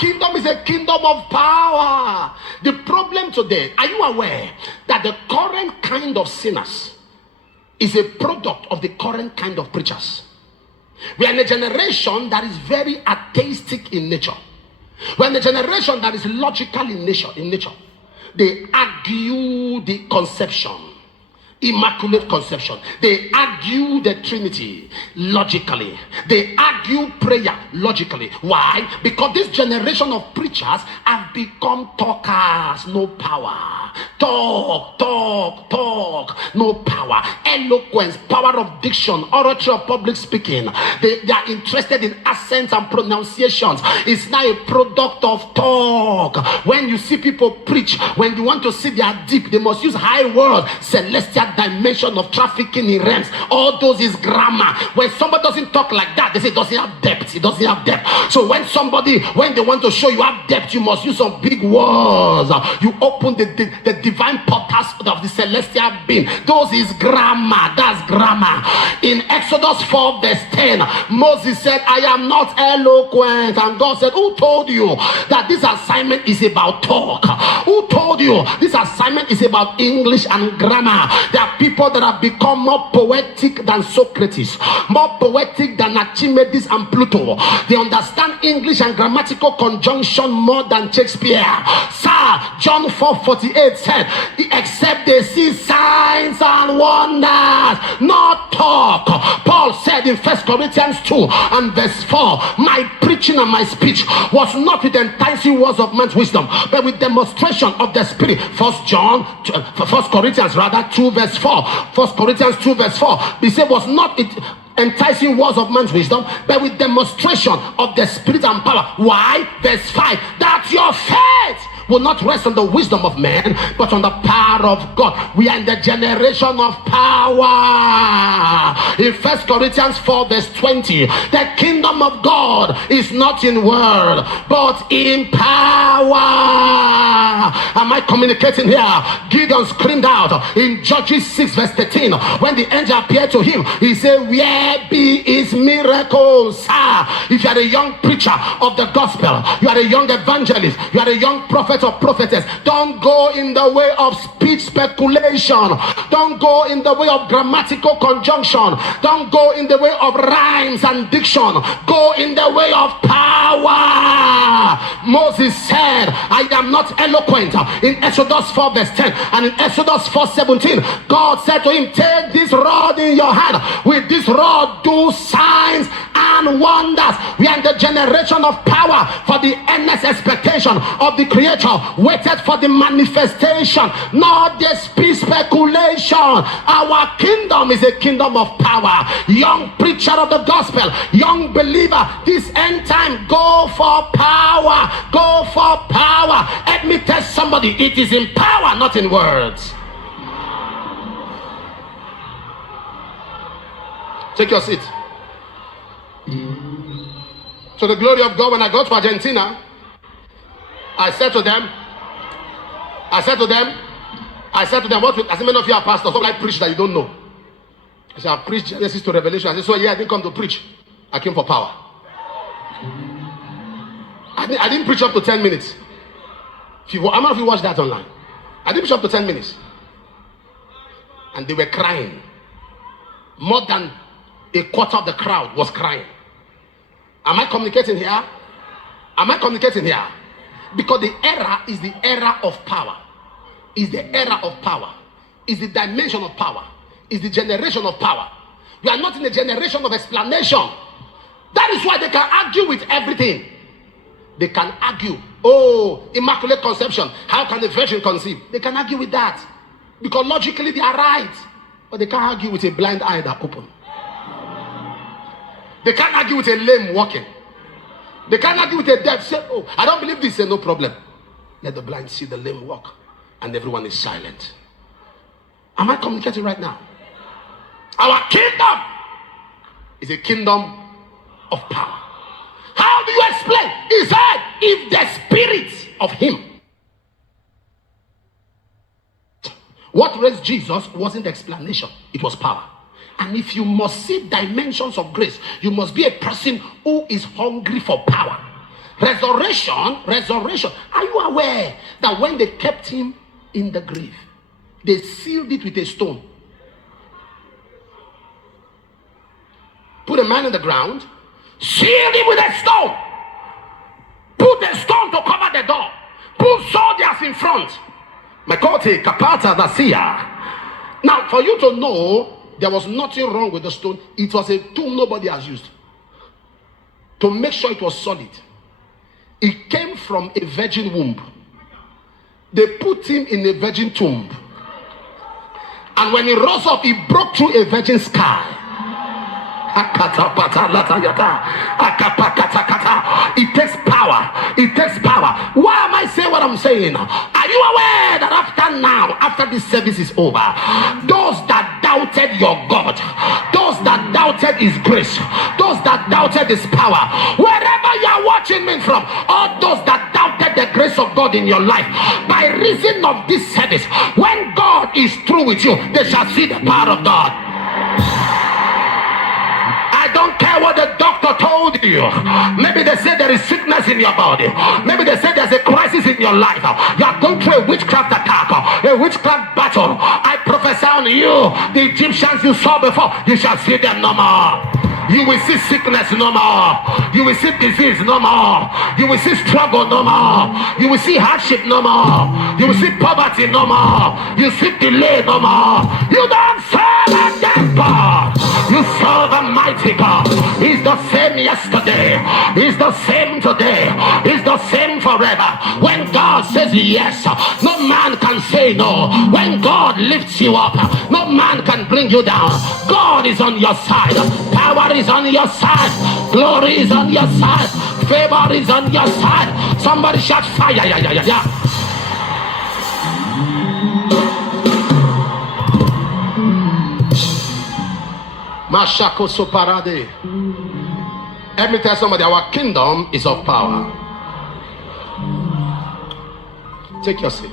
kingdom is a kingdom of power. The problem today, are you aware that the current kind of sinners is a product of the current kind of preachers? We are in a generation that is very atheistic in nature. We are in a generation that is logical in nature. They argue the conception, immaculate conception. They argue the Trinity logically. They argue prayer logically. Why? Because this generation of preachers have become talkers, no power. Talk, no power. Eloquence, power of diction, oratory of public speaking. They are interested in accents and pronunciations. It's now a product of talk. When you see people preach, when you want to see their deep, they must use high words, celestial dimension of trafficking in realms. All those is grammar. When somebody doesn't talk like that, they say it doesn't have depth. It doesn't have depth. So when they want to show you have depth, you must use some big words. You open the divine portals of the celestial being. Those is grammar. That's grammar. In Exodus 4 verse 10, Moses said, I am not eloquent. And God said, who told you that this assignment is about talk? Who told you this assignment is about English and grammar? There are people that have become more poetic than Socrates, more poetic than Archimedes and Pluto. They understand English and grammatical conjunction more than Shakespeare. Sir, John 4:48 said, except they see signs and wonders, not talk. Paul said in 1 Corinthians 2 and verse 4, my preaching and my speech was not with enticing words of man's wisdom, but with demonstration of the Spirit. 1 Corinthians 2 verse 4. 1 Corinthians 2 verse 4. He said was not it enticing words of man's wisdom, but with demonstration of the Spirit and power. Why? Verse 5. That your faith will not rest on the wisdom of man, but on the power of God. We are in the generation of power. In 1 Corinthians 4 verse 20, the kingdom of God is not in word, but in power. Am I communicating here? Gideon screamed out in Judges 6 verse 13, when the angel appeared to him, he said, where be his miracles? If you are a young preacher of the gospel, you are a young evangelist, you are a young prophet or prophetess, don't go in the way of speech speculation. Don't go in the way of grammatical conjunction. Don't go in the way of rhymes and diction. Go in the way of power. Moses said, I am not eloquent in Exodus 4 verse 10, and in Exodus 4:17, God said to him, take this rod in your hand. With this rod do signs and wonders. We are in the generation of power, for the endless expectation of the Creator waited for the manifestation, not the speculation. Our kingdom is a kingdom of power. Young preacher of the gospel, young believer, this end time, go for power. Go for power. Let me tell somebody, it is in power, not in words. Take your seat. To the glory of God, when I got to Argentina, I said to them, what will, as many of you are pastors, what will I preach that you don't know? I said, I preached Genesis to Revelation. I said, so yeah, I didn't come to preach. I came for power. I didn't preach up to 10 minutes. How many of you watched that online? I didn't preach up to 10 minutes. And they were crying. More than a quarter of the crowd was crying. Am I communicating here? Am I communicating here? Because the era is the era of power. Is the era of power. Is the dimension of power. Is the generation of power. We are not in a generation of explanation. That is why they can argue with everything. They can argue. Oh, immaculate conception. How can a virgin conceive? They can argue with that. Because logically they are right. But they can't argue with a blind eye that open. They can't argue with a lame walking. They can't argue with a deaf. Say, oh, I don't believe this. Say, no problem. Let the blind see the lame walk. And everyone is silent. Am I communicating right now? Our kingdom is a kingdom of power. How do you explain? He said, if the spirit of him. What raised Jesus wasn't explanation. It was power. And if you must see dimensions of grace, you must be a person who is hungry for power. Resurrection. Are you aware that when they kept him in the grave, they sealed it with a stone? Put a man in the ground, sealed him with a stone, put a stone to cover the door, put soldiers in front. Makote kapata nasia. Now, for you to know, there was nothing wrong with the stone. It was a tool nobody has used to make sure it was solid. It came from a virgin womb. They put him in a virgin tomb, and when he rose up, he broke through a virgin sky. It takes power. It takes power. Why am I saying what I'm saying? Are you aware that after this service is over, those that doubted your God, those that doubted his grace, those that doubted his power, wherever you are watching me from, all those that doubted the grace of God in your life, by reason of this service, when God is through with you, they shall see the power of God. I don't care what the doctor told you. Maybe they say there is sickness in your body. Maybe they say there's a crisis in your life. You are going through a witchcraft attack, a witchcraft battle. I prophesy on you, the Egyptians you saw before, you shall see them no more. You will see sickness no more. You will see disease no more. You will see struggle no more. You will see hardship no more. You will see poverty no more. You see delay no more. You don't serve a dead God. You serve a mighty God. He's the same yesterday. He's the same today. He's the same forever. When God says yes, no man can say no. When God lifts you up, no man can bring you down. God is on your side. Power is on your side. Glory is on your side. Favor is on your side. Somebody shout fire. Yeah. Mashako Soparade. Let me tell somebody, our kingdom is of power. Take your seat.